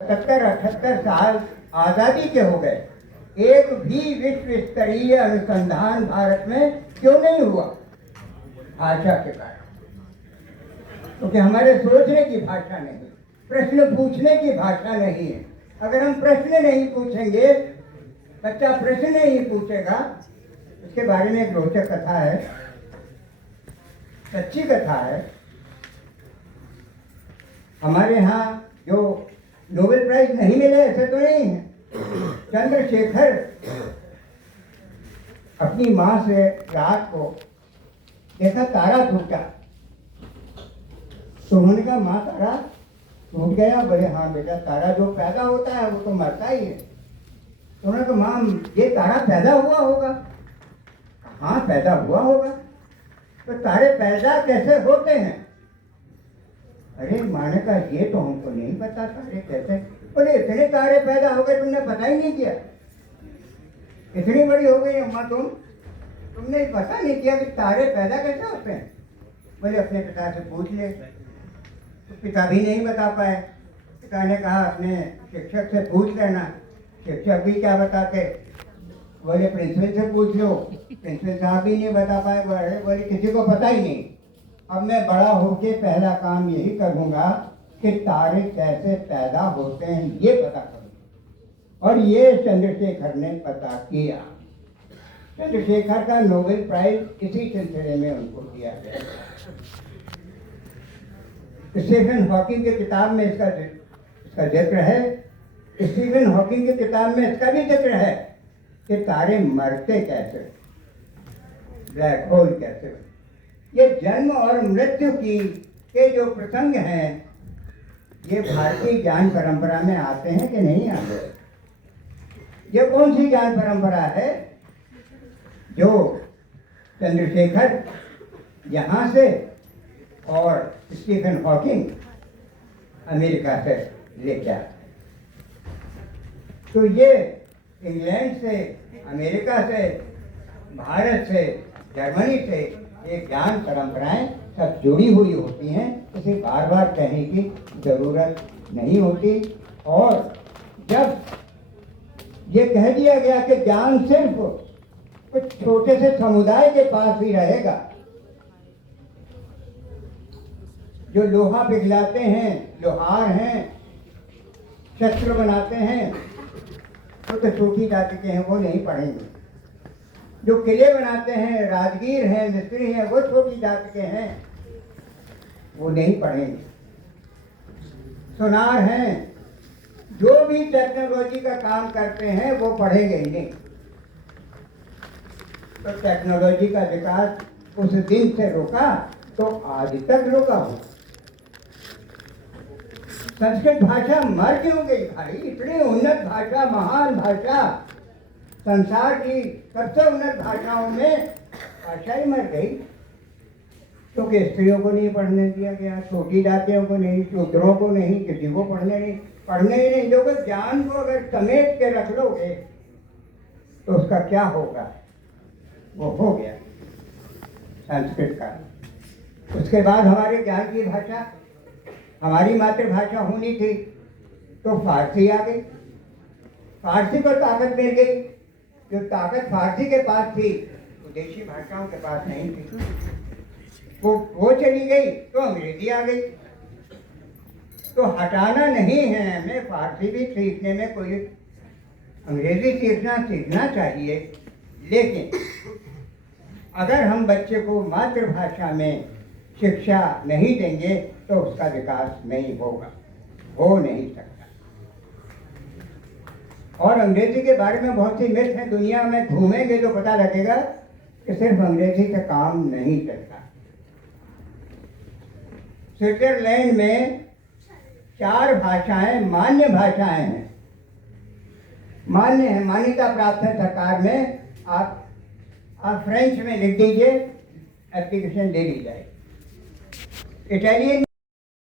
77-78 साल आज़ादी के हो गए, एक भी विश्व स्तरीय अनुसंधान भारत में क्यों नहीं हुआ? भाषा के कारण। क्योंकि हमारे सोचने की भाषा नहीं, प्रश्न पूछने की भाषा नहीं है। अगर हम प्रश्न नहीं पूछेंगे, बच्चा प्रश्न नहीं पूछेगा। इसके बारे में एक रोचक कथा है, सच्ची कथा है। हमारे यहाँ जो नोबेल प्राइज नहीं मिले ऐसे तो नहीं है। चंद्रशेखर अपनी माँ से रात को देखा तारा टूटा, तो उन्होंने कहा माँ तारा टूट गया? बोले हाँ बेटा, तारा जो पैदा होता है वो तो मरता ही है। तो उन्होंने कहा माँ ये तारा पैदा हुआ होगा? हाँ पैदा हुआ होगा। तो तारे पैदा कैसे होते हैं? अरे माँ ने कहा ये तो हमको नहीं पता तारे कैसे। बोले इतने तारे पैदा हो गए तुमने पता ही नहीं किया? इतनी बड़ी हो गई अम्मा तुमने पता नहीं किया कि तारे पैदा कैसे होते हैं? बोले अपने पिता से पूछ ले। तो पिता भी नहीं बता पाए। पिता ने कहा अपने शिक्षक से पूछ लेना। शिक्षक भी क्या बताते? बोले प्रिंसिपल से पूछ लो। प्रिंसिपल साहब भी नहीं बता पाए। बोले किसी को पता ही नहीं। अब मैं बड़ा होके पहला काम यही करूँगा कि तारे कैसे पैदा होते हैं ये पता करूँ। और ये चंद्रशेखर ने पता किया। चंद्रशेखर का नोबेल प्राइज इसी सिलसिले में उनको दिया गया। स्टीफन हॉकिंग की किताब में इसका जिक्र है। स्टीफन हॉकिंग की किताब में इसका भी जिक्र है कि तारे मरते कैसे, ब्लैक होल कैसे। ये जन्म और मृत्यु के जो प्रसंग हैं ये भारतीय ज्ञान परंपरा में आते हैं कि नहीं आते? ये कौन सी ज्ञान परंपरा है जो चंद्रशेखर यहाँ से और स्टीफन हॉकिंग अमेरिका से लेके आए? तो ये इंग्लैंड से, अमेरिका से, भारत से, जर्मनी से ये ज्ञान परंपराएं सब जुड़ी हुई होती हैं। इसे बार बार कहने की जरूरत नहीं होती। और जब ये कह दिया गया कि ज्ञान सिर्फ कुछ छोटे से समुदाय के पास ही रहेगा, जो लोहा पिघलाते हैं, लोहार हैं, शस्त्र बनाते हैं, वो तो छोटी जाति के हैं, वो नहीं पढ़ेंगे। जो किले बनाते हैं, राजगीर हैं, मिस्त्री हैं, वो छोटी जाति के हैं, वो नहीं पढ़ेंगे। सुनार हैं, जो भी टेक्नोलॉजी का काम करते हैं वो पढ़ेंगे ही नहीं। तो टेक्नोलॉजी का विकास उस दिन से रुका तो आज तक रुका हो। संस्कृत भाषा मर क्यों गई भाई? इतनी उन्नत भाषा, महान भाषा, संसार की सबसे उन्नत भाषाओं में भाषा ही मर गई। क्योंकि स्त्रियों को नहीं पढ़ने दिया गया, छोटी जातियों को नहीं, शूद्रों को नहीं, किसी को पढ़ने ही नहीं। लोग ज्ञान को अगर समेट के रख लोगे तो उसका क्या होगा? वो हो गया संस्कृत का। उसके बाद हमारे ज्ञान की भाषा, हमारी मातृभाषा होनी थी तो फारसी आ गई। फारसी को ताकत मिल गई। जो ताकत फारसी के पास थी विदेशी भाषाओं के पास नहीं थी, वो चली गई तो अंग्रेजी आ गई। तो हटाना नहीं है हमें, फारसी भी सीखने में कोई, अंग्रेजी सीखना चाहिए। लेकिन अगर हम बच्चे को मातृभाषा में शिक्षा नहीं देंगे तो उसका विकास नहीं होगा, हो नहीं सकता। और अंग्रेजी के बारे में बहुत सी मिथ है। दुनिया में घूमेंगे तो पता लगेगा कि सिर्फ अंग्रेजी से काम नहीं चलता। स्विट्जरलैंड में 4 भाषाएं मान्य भाषाएं हैं, मान्य है, मान्यता प्राप्त है सरकार में। आप फ्रेंच में लिख दीजिए, एप्लीकेशन ले ली जाएगी। इटालियन